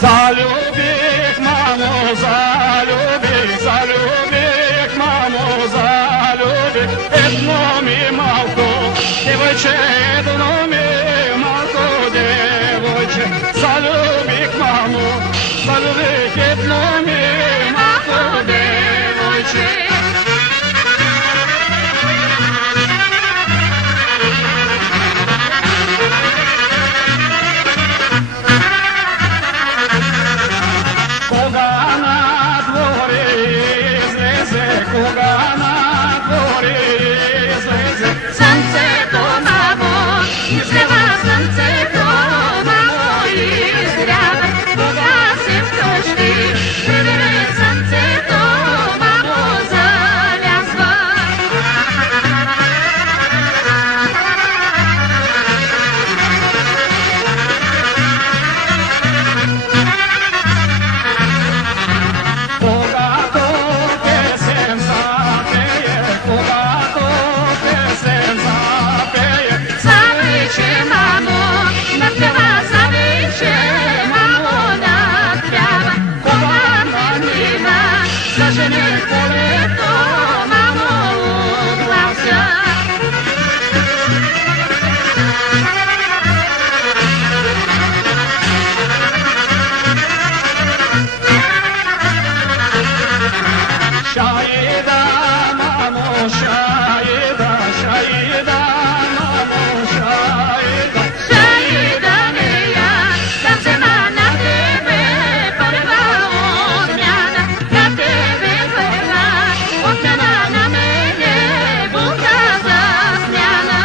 Залюбих маму, залюбих маму, залюбих одну мималку, девоче, одну мималку, девоче. Залюбих маму, залюбих одну мималку, девоче. Koga na dvori izleze, Sunce to mamo, izljeva sunce to mamo izljeva. Koga se vtošti, prevere sunce to mamo zaljazva. koga to pesem zapeje, koga to pesem zapeje. Zaviće mamo, napjeva, zaviće mamo, napjeva. Koga manjina, zažene poleto, mamo uglavlja. Şahida mamo, şahida, şahida mamo, şahida. Šajida ne ja, sam se na tebe prva odmjana, na tebe prva odmjana, na mene buka zasmjana.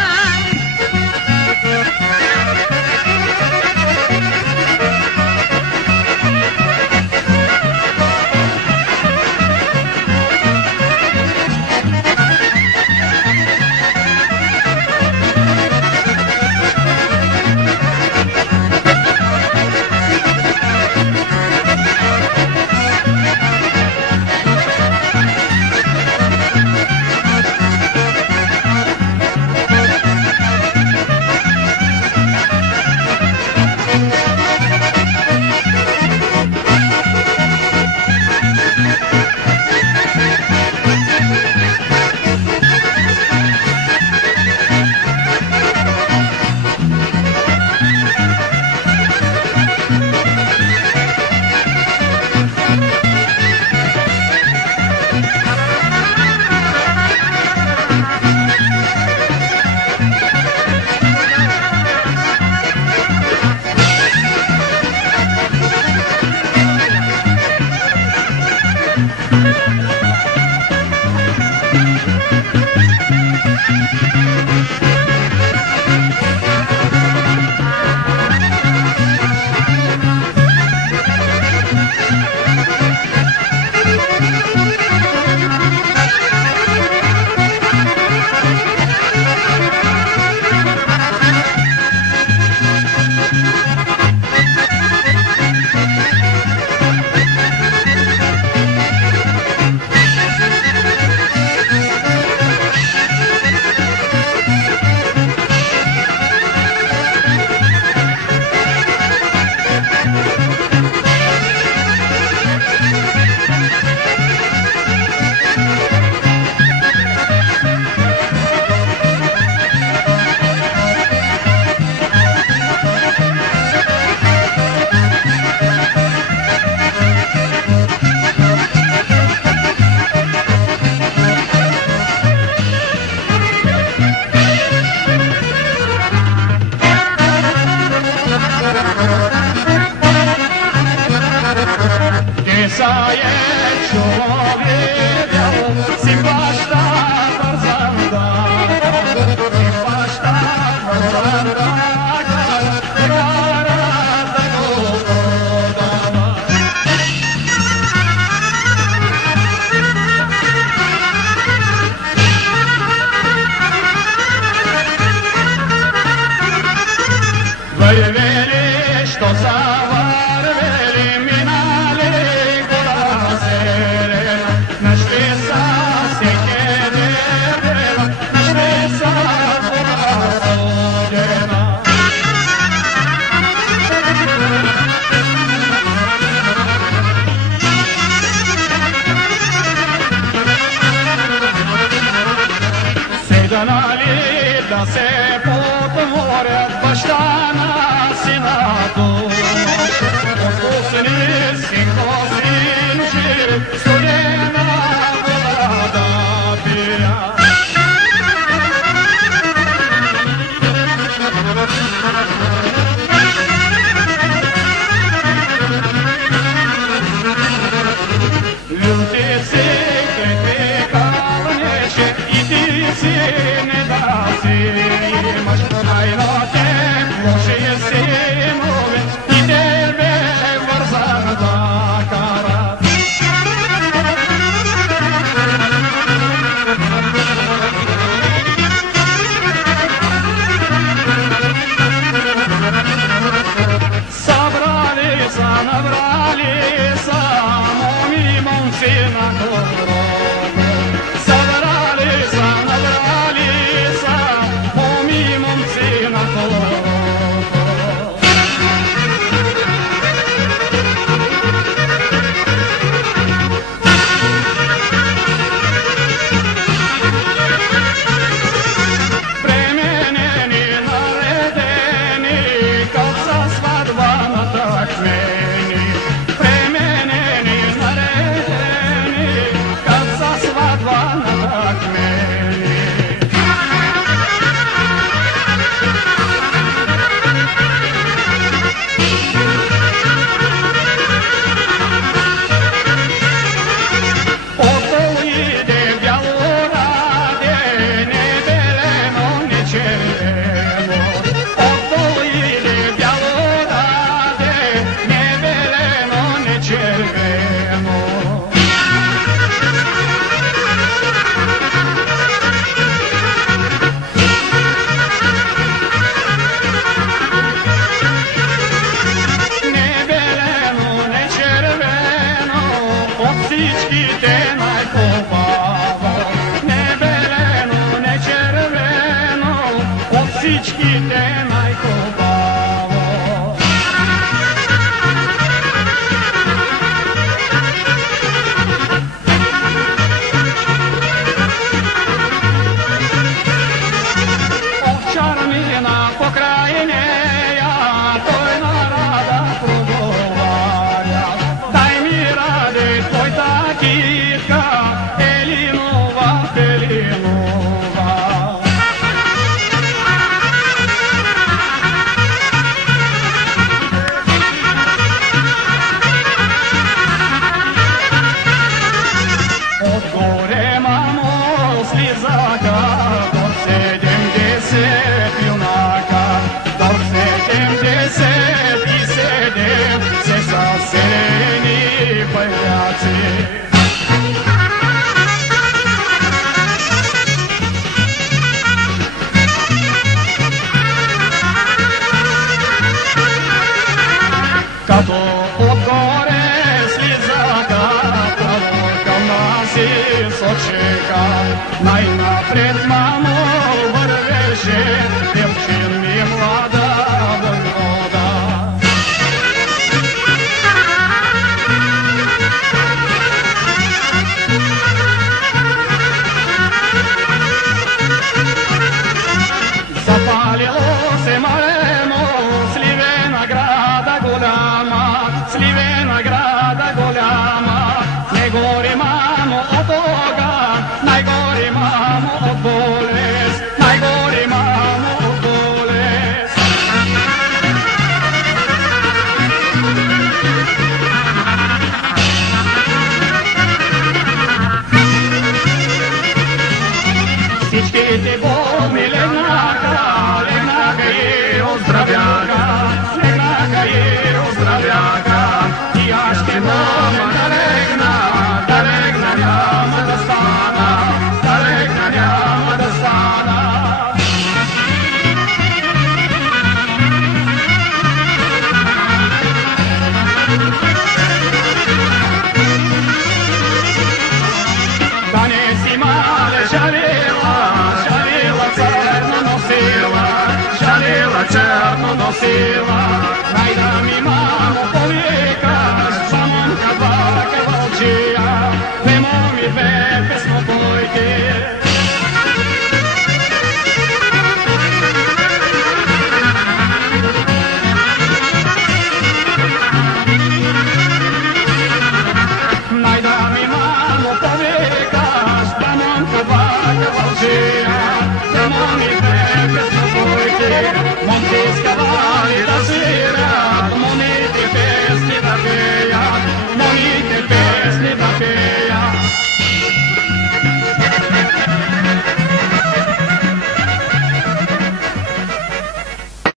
se potvorят баща на сината. Отпусни синко, синче, студена вода да пия. Люти си, клети кълнеше, и ти си не да си имаш. Айно те, лоши синове, и тебе вързан да карат. Събрали са, набрали са, моми момци на колото. Събрали са, набрали са, моми момци на колото. Пременени, наредени, как за сватба на такмени. Пременени, наредени, как за сватба на такмени. Отдолу иде бялораде, не белено, не червено. Отдолу иде бялораде, не белено, не червено. Не белено, не червено, от всичките най-хубаво. Не белено, не червено, от всичките най-хубаво. Овчар мина покрай нея, той нарада проговаря. Дай ми ради твоята китка, Елинова, Елинова. Отгоре, мамо, слизака, до 70 юнака, до 77 се са селени паяци. Като отгоре слизака, право към нас и сочека. Най-напред, мамо, вървеше, девчин ми млада войвода. Запалило се малено, Сливена града голяма, Сливена града голяма. Не гори, мамо, от огън, най-гори, мамо, от болест, най-гори, мамо, от болест. Всичките болни легнаха, легнаха и оздравяха, легнаха и оздравяха. И аз ще мога да легна, няма да стана, да легна, няма да стана. Да не си мале жалила, жалила черно носила, жалила черно носила.